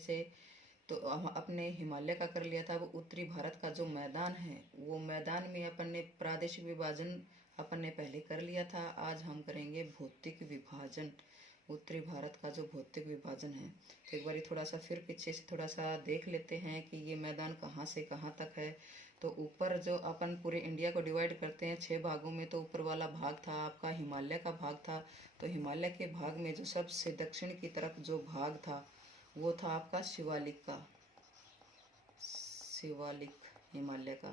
से तो हम अपने हिमालय का कर लिया था। अब उत्तरी भारत का जो मैदान है वो मैदान में अपन ने प्रादेशिक विभाजन अपन ने पहले कर लिया था। आज हम करेंगे भौतिक विभाजन, उत्तरी भारत का जो भौतिक विभाजन है। तो एक बार थोड़ा सा फिर पीछे से थोड़ा सा देख लेते हैं कि ये मैदान कहाँ से कहाँ तक है। तो ऊपर जो अपन पूरे इंडिया को डिवाइड करते हैं 6 भागों में, तो ऊपर वाला भाग था आपका हिमालय का भाग था। तो हिमालय के भाग में जो सबसे दक्षिण की तरफ जो भाग था वो था आपका शिवालिक का, शिवालिक हिमालय का।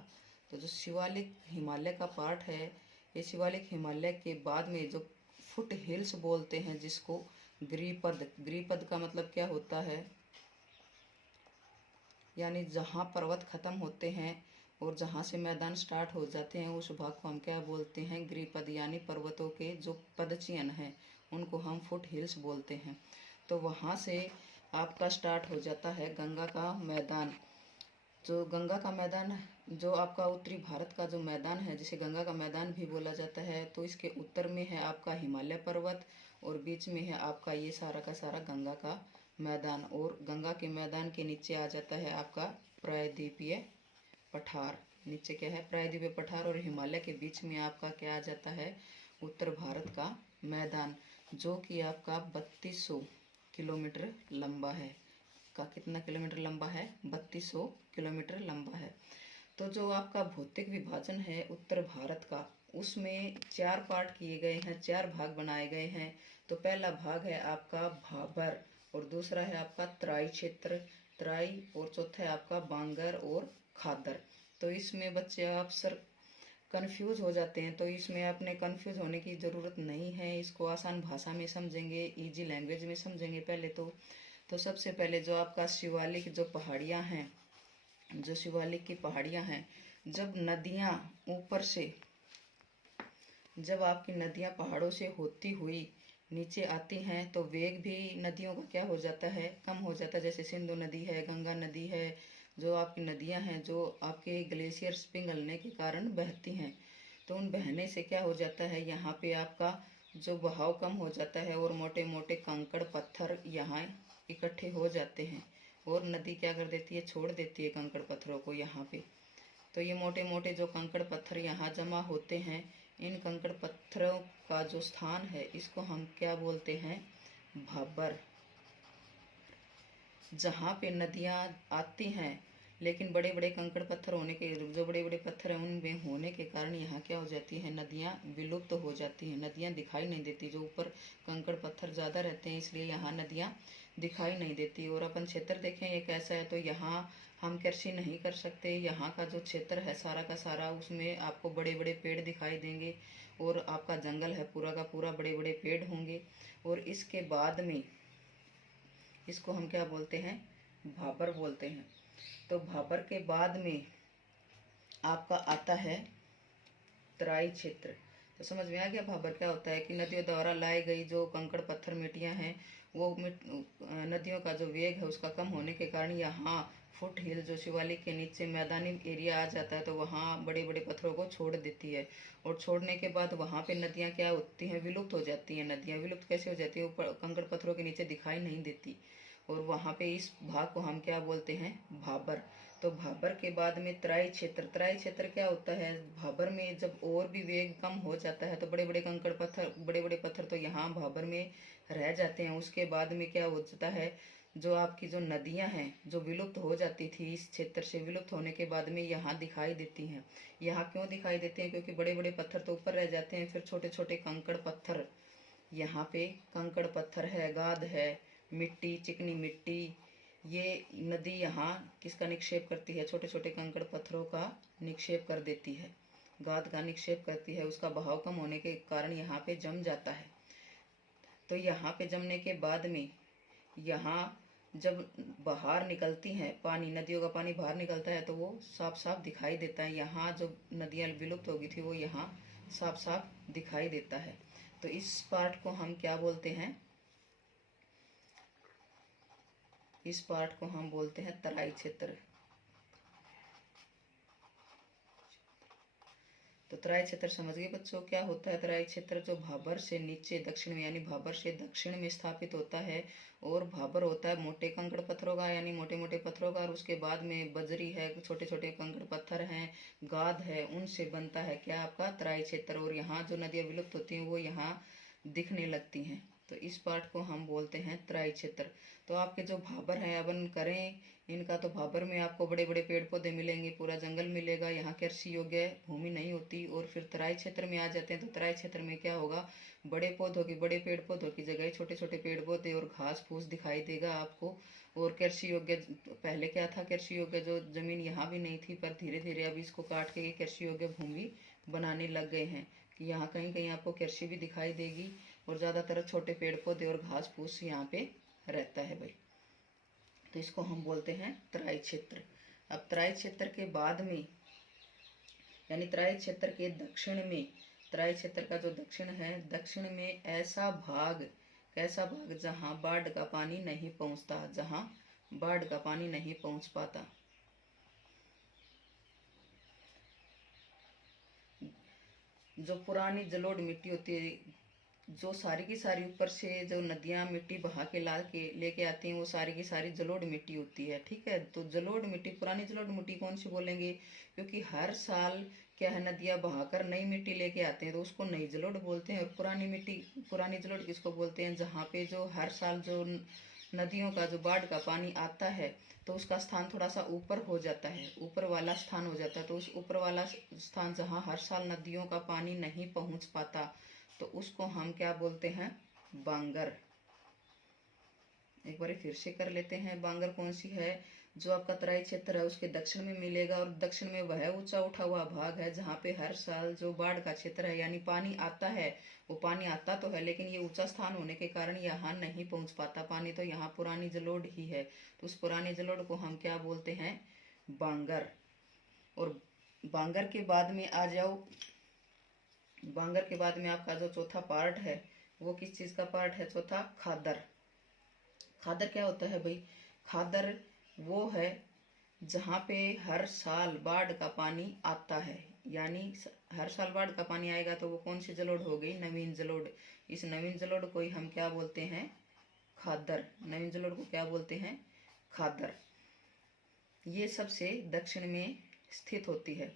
तो जो शिवालिक हिमालय का पार्ट है, ये शिवालिक हिमालय के बाद में जो फुट हिल्स बोलते हैं जिसको गिरिपद, गिरिपद का मतलब क्या होता है, यानी जहाँ पर्वत खत्म होते हैं और जहाँ से मैदान स्टार्ट हो जाते हैं उस भाग को हम क्या बोलते हैं, गिरिपद। यानी पर्वतों के जो पदचिह्न हैं उनको हम फुट हिल्स बोलते हैं। तो वहाँ से आपका स्टार्ट हो जाता है गंगा का मैदान। जो गंगा का मैदान, जो आपका उत्तरी भारत का जो मैदान है जिसे गंगा का मैदान भी बोला जाता है, तो इसके उत्तर में है आपका हिमालय पर्वत और बीच में है आपका ये सारा का सारा गंगा का मैदान। और गंगा के मैदान के नीचे आ जाता है आपका प्रायद्वीपीय पठार। नीचे क्या है, प्रायद्वीपीय पठार। और हिमालय के बीच में आपका क्या आ जाता है, उत्तर भारत का मैदान, जो कि आपका 3200 किलोमीटर लंबा है। का कितना किलोमीटर लंबा है, 3200 किलोमीटर लंबा है। तो जो आपका भौतिक विभाजन है उत्तर भारत का, उसमें 4 पार्ट किए गए हैं, 4 भाग बनाए गए हैं। तो पहला भाग है आपका भाबर, और दूसरा है आपका तराई क्षेत्र, तराई, और चौथा है आपका बांगर और खादर। तो इसमें बच्चे अक्सर कंफ्यूज हो जाते हैं, तो इसमें आपने कंफ्यूज होने की ज़रूरत नहीं है। इसको आसान भाषा में समझेंगे, इजी लैंग्वेज में समझेंगे पहले तो सबसे पहले जो आपका शिवालिक जो पहाड़ियाँ हैं, जो शिवालिक की पहाड़ियाँ हैं, जब नदियाँ ऊपर से, जब आपकी नदियाँ पहाड़ों से होती हुई नीचे आती हैं तो वेग भी नदियों का क्या हो जाता है, कम हो जाता है। जैसे सिंधु नदी है, गंगा नदी है, जो आपकी नदियाँ हैं जो आपके ग्लेशियर्स पिघलने के कारण बहती हैं, तो उन बहने से क्या हो जाता है, यहाँ पे आपका जो बहाव कम हो जाता है और मोटे मोटे कंकड़ पत्थर यहाँ इकट्ठे हो जाते हैं और नदी क्या कर देती है, छोड़ देती है कंकड़ पत्थरों को यहाँ पे। तो ये मोटे मोटे जो कंकड़ पत्थर यहाँ जमा होते हैं, इन कंकड़ पत्थरों का जो स्थान है इसको हम क्या बोलते हैं, भाबर। जहाँ पे नदियाँ आती हैं लेकिन बड़े बड़े कंकड़ पत्थर होने के, जो बड़े बड़े पत्थर हैं उनमें होने के कारण यहाँ क्या हो जाती है, नदियाँ विलुप्त हो जाती हैं, नदियाँ दिखाई नहीं देती। जो ऊपर कंकड़ पत्थर ज़्यादा रहते हैं इसलिए यहाँ नदियाँ दिखाई नहीं देती। और अपन क्षेत्र देखें एक ऐसा है, तो यहाँ हम कृषि नहीं कर सकते। यहाँ का जो क्षेत्र है सारा का सारा, उसमें आपको बड़े बड़े पेड़ दिखाई देंगे और आपका जंगल है पूरा का पूरा, बड़े बड़े पेड़ होंगे। और इसके बाद में इसको हम क्या बोलते हैं, भाबर बोलते हैं। तो भाबर के बाद में आपका आता है तराई क्षेत्र। तो समझ में आ गया भाबर क्या होता है, कि नदियों द्वारा लाई गई जो कंकड़ पत्थर मिट्टियाँ हैं, वो नदियों का जो वेग है उसका कम होने के कारण यहाँ फुट हिल जो शिवालिक के नीचे मैदानी एरिया आ जाता है, तो वहाँ बड़े बड़े पत्थरों को छोड़ देती है। और छोड़ने के बाद वहाँ पे नदियाँ क्या होती हैं, विलुप्त हो जाती हैं। नदियाँ विलुप्त कैसे हो जाती है, ऊपर कंकड़ पत्थरों के नीचे दिखाई नहीं देती। और वहाँ पे इस भाग को हम क्या बोलते हैं, भाबर। तो भाबर के बाद में तराई क्षेत्र। तराई क्षेत्र क्या होता है, भाबर में जब और भी वेग कम हो जाता है तो बड़े बड़े कंकड़ पत्थर, बड़े बड़े पत्थर तो यहाँ भाबर में रह जाते हैं। उसके बाद में क्या हो जाता है, जो आपकी जो नदियाँ हैं जो विलुप्त हो जाती थी, इस क्षेत्र से विलुप्त होने के बाद में यहाँ दिखाई देती हैं। यहाँ क्यों दिखाई देती हैं, क्योंकि बड़े बड़े पत्थर तो ऊपर रह जाते हैं, फिर छोटे छोटे कंकड़ पत्थर, यहाँ पे कंकड़ पत्थर है, गाद है, मिट्टी, चिकनी मिट्टी, ये नदी यहाँ किसका निक्षेप करती है, छोटे छोटे कंकड़ पत्थरों का निक्षेप कर देती है, गाद का निक्षेप करती है। उसका बहाव कम होने के कारण यहाँ पे जम जाता है। तो यहाँ पे जमने के बाद में यहाँ जब बाहर निकलती हैं पानी, नदियों का पानी बाहर निकलता है तो वो साफ साफ दिखाई देता है। यहाँ जो नदियाँ विलुप्त हो गई थी वो यहाँ साफ साफ दिखाई देता है। तो इस पार्ट को हम क्या बोलते हैं, इस पार्ट को हम बोलते हैं तराई क्षेत्र। तो तराई क्षेत्र समझ गए बच्चों क्या होता है। तराई क्षेत्र जो भाबर से नीचे दक्षिण में यानी भाबर से दक्षिण में स्थापित होता है। और भाबर होता है मोटे कंकड़ पत्थरों का यानी मोटे मोटे पत्थरों का, और उसके बाद में बजरी है, छोटे छोटे कंकड़ पत्थर हैं, गाद है, उनसे बनता है क्या आपका तराई क्षेत्र। और यहाँ जो नदियाँ विलुप्त होती हैं वो यहाँ दिखने लगती हैं। तो इस पार्ट को हम बोलते हैं तराई क्षेत्र। तो आपके जो भाबर हैं अपन करें इनका, तो भाबर में आपको बड़े बड़े पेड़ पौधे मिलेंगे, पूरा जंगल मिलेगा, यहाँ कृषि योग्य भूमि नहीं होती। और फिर तराई क्षेत्र में आ जाते हैं तो तराई क्षेत्र में क्या होगा, बड़े पौधों की बड़े पेड़ पौधों की जगह छोटे छोटे पेड़ पौधे और घास फूस दिखाई देगा आपको। और कृषि योग्य पहले क्या था, कृषि योग्य जो जमीन यहाँ भी नहीं थी, पर धीरे धीरे अभी इसको काट के कृषि योग्य भूमि बनाने लग गए हैं कि यहाँ कहीं कहीं आपको कृषि भी दिखाई देगी। और ज़्यादातर छोटे पेड़ पौधे और घास फूस यहाँ पे रहता है भाई। तो इसको हम बोलते हैं तराई क्षेत्र। अब तराई क्षेत्र के बाद में यानी तराई क्षेत्र के दक्षिण में, तराई क्षेत्र का जो दक्षिण है, दक्षिण में ऐसा भाग, कैसा भाग जहाँ बाढ़ का पानी नहीं पहुँचता, जहाँ बाढ़ का पानी नहीं पहुँच पाता। जो पुरानी जलोढ़ मिट्टी होती है, जो सारी की सारी ऊपर से जो नदियाँ मिट्टी बहा के ला के लेके आती हैं, वो सारी की सारी जलोढ़ मिट्टी होती है। ठीक है, तो जलोढ़ मिट्टी, पुरानी जलोढ़ मिट्टी कौन सी बोलेंगे, क्योंकि हर साल क्या है नदियाँ बहाकर नई मिट्टी लेके आते हैं तो उसको नई जलोढ़ बोलते हैं। और पुरानी मिट्टी, पुरानी जलोढ़ किसको बोलते हैं, जहाँ पे जो हर साल जो नदियों का जो बाढ़ का पानी आता है तो उसका स्थान थोड़ा सा ऊपर हो जाता है, ऊपर वाला स्थान हो जाता है। तो उस ऊपर वाला स्थान जहाँ हर साल नदियों का पानी नहीं पहुँच पाता तो उसको हम क्या बोलते हैं, बांगर। एक बार फिर से कर लेते हैं। बांगर कौन सी है, जो आपका तराई क्षेत्र है उसके दक्षिण में मिलेगा। और दक्षिण में वह ऊंचा उठा हुआ भाग है जहाँ पे हर साल जो बाढ़ का क्षेत्र है यानी पानी आता है, वो पानी आता तो है लेकिन ये ऊंचा स्थान होने के कारण यहाँ नहीं पहुँच पाता पानी, तो यहाँ पुरानी जलोढ़ ही है। तो उस पुरानी जलोढ़ को हम क्या बोलते हैं, बांगर। और बांगर के बाद में आ जाओ, बांगर के बाद में आपका जो चौथा पार्ट है वो किस चीज का पार्ट है, चौथा खादर। खादर क्या होता है भाई, खादर वो है जहाँ पे हर साल बाढ़ का पानी आता है, यानी हर साल बाढ़ का पानी आएगा तो वो कौन सी जलोढ़ हो गई, नवीन जलोढ़। इस नवीन जलोढ़ को ही हम क्या बोलते हैं, खादर। नवीन जलोढ़ को क्या बोलते हैं, खादर। ये सबसे दक्षिण में स्थित होती है।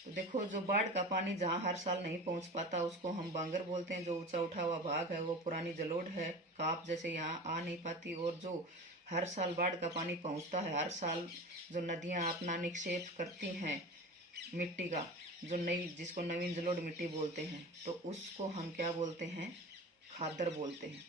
तो देखो जो बाढ़ का पानी जहाँ हर साल नहीं पहुँच पाता उसको हम बांगर बोलते हैं। जो ऊंचा उठा हुआ भाग है वो पुरानी जलोढ़ है, काप जैसे यहाँ आ नहीं पाती। और जो हर साल बाढ़ का पानी पहुँचता है, हर साल जो नदियाँ अपना निक्षेप करती हैं मिट्टी का, जो नई, जिसको नवीन जलोढ़ मिट्टी बोलते हैं, तो उसको हम क्या बोलते हैं, खादर बोलते हैं।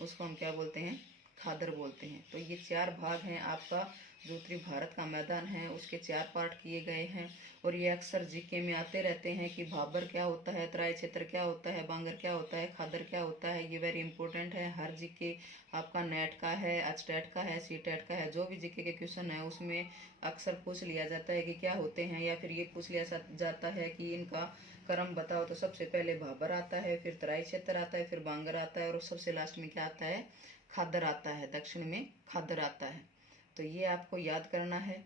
उसको हम क्या बोलते हैं, खादर बोलते हैं। तो ये चार भाग हैं आपका जो उत्तरी भारत का मैदान है उसके चार पार्ट किए गए हैं। और ये अक्सर जीके में आते रहते हैं कि भाबर क्या होता है, तराई क्षेत्र क्या होता है, बांगर क्या होता है, खादर क्या होता है। ये वेरी इंपॉर्टेंट है, हर जीके आपका नेट का है, एचटेट का है, सीटेट का है, जो भी जीके के क्वेश्चन है उसमें अक्सर पूछ लिया जाता है कि क्या होते हैं, या फिर ये पूछ लिया जाता है कि इनका क्रम बताओ। तो सबसे पहले भाबर आता है, फिर तराई क्षेत्र आता है, फिर बांगर आता है और सबसे लास्ट में क्या आता है, खादर आता है। दक्षिण में खादर आता है। तो ये आपको याद करना है।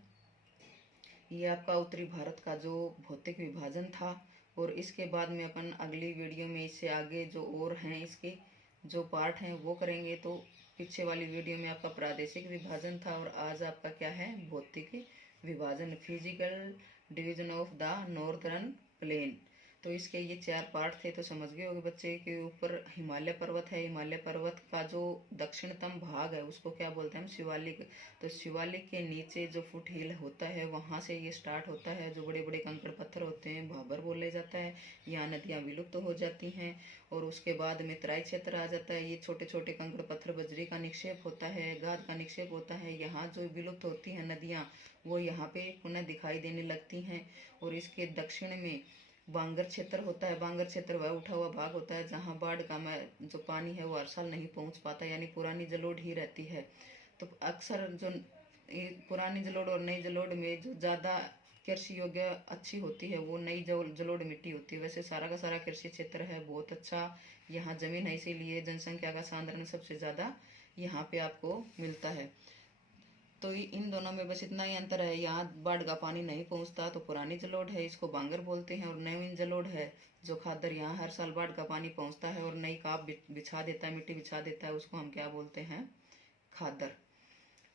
ये आपका उत्तरी भारत का जो भौतिक विभाजन था। और इसके बाद में अपन अगली वीडियो में इससे आगे जो और हैं इसके जो पार्ट हैं वो करेंगे। तो पीछे वाली वीडियो में आपका प्रादेशिक विभाजन था और आज आपका क्या है, भौतिक विभाजन, physical division of the northern plain. तो इसके ये चार पार्ट थे। तो समझ गए होंगे बच्चे के ऊपर हिमालय पर्वत है, हिमालय पर्वत का जो दक्षिणतम भाग है उसको क्या बोलते हैं हम, शिवालिक। तो शिवालिक के नीचे जो फुट हिल होता है वहाँ से ये स्टार्ट होता है, जो बड़े बड़े कंकड़ पत्थर होते हैं भाबर बोले जाता है। यहाँ नदियाँ विलुप्त हो जाती हैं। और उसके बाद में तराई क्षेत्र आ जाता है। ये छोटे छोटे कंकड़ पत्थर बजरी का निक्षेप होता है, गाद का निक्षेप होता है। यहाँ जो विलुप्त होती हैं नदियाँ वो यहाँ पे पुनः दिखाई देने लगती हैं। और इसके दक्षिण में बांगर क्षेत्र होता है। बांगर क्षेत्र वह उठा हुआ भाग होता है जहाँ बाढ़ का जो पानी है वो हर साल नहीं पहुँच पाता, यानी पुरानी जलोढ़ ही रहती है। तो अक्सर जो पुरानी जलोढ़ और नई जलोढ़ में जो ज़्यादा कृषि योग्य अच्छी होती है वो नई जलोढ़ मिट्टी होती है। वैसे सारा का सारा कृषि क्षेत्र है बहुत अच्छा, यहाँ जमीन है इसीलिए जनसंख्या का सांद्रण सबसे ज़्यादा यहाँ पे आपको मिलता है। तो तो इन दोनों में बस इतना ही अंतर है, यहाँ बाढ़ का पानी नहीं पहुँचता तो पुरानी जलोढ़ है, इसको बांगर बोलते हैं, और नवीन जलोढ़ है जो खादर यहाँ हर साल बाढ़ का पानी पहुँचता है और नई काप बिछा देता है, मिट्टी बिछा देता है, उसको हम क्या बोलते हैं, खादर।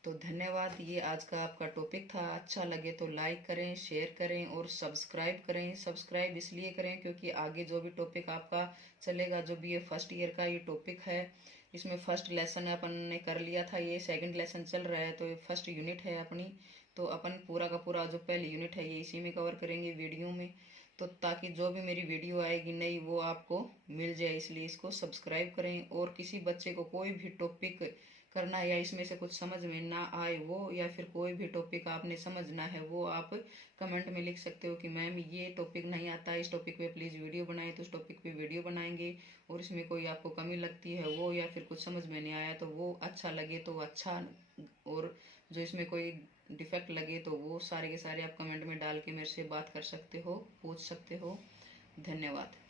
तो धन्यवाद, ये आज का आपका टॉपिक था। अच्छा लगे तो लाइक करें, शेयर करें और सब्सक्राइब करें। सब्सक्राइब इसलिए करें क्योंकि आगे जो भी टॉपिक आपका चलेगा, जो भी ये फर्स्ट ईयर का ये टॉपिक है, इसमें फर्स्ट लेसन अपन ने कर लिया था, ये सेकंड लेसन चल रहा है, तो ये फर्स्ट यूनिट है अपनी। तो अपन पूरा का पूरा जो पहली यूनिट है ये इसी में कवर करेंगे वीडियो में, तो ताकि जो भी मेरी वीडियो आएगी नई वो आपको मिल जाए, इसलिए इसको सब्सक्राइब करें। और किसी बच्चे को कोई भी टॉपिक करना है या इसमें से कुछ समझ में ना आए वो, या फिर कोई भी टॉपिक आपने समझना है वो आप कमेंट में लिख सकते हो कि मैम ये टॉपिक नहीं आता, इस टॉपिक पे प्लीज़ वीडियो बनाएं, तो उस टॉपिक पे वीडियो बनाएंगे। और इसमें कोई आपको कमी लगती है वो, या फिर कुछ समझ में नहीं आया तो वो, अच्छा लगे तो अच्छा, और जो इसमें कोई डिफेक्ट लगे तो वो सारे के सारे आप कमेंट में डाल के मेरे से बात कर सकते हो, पूछ सकते हो। धन्यवाद।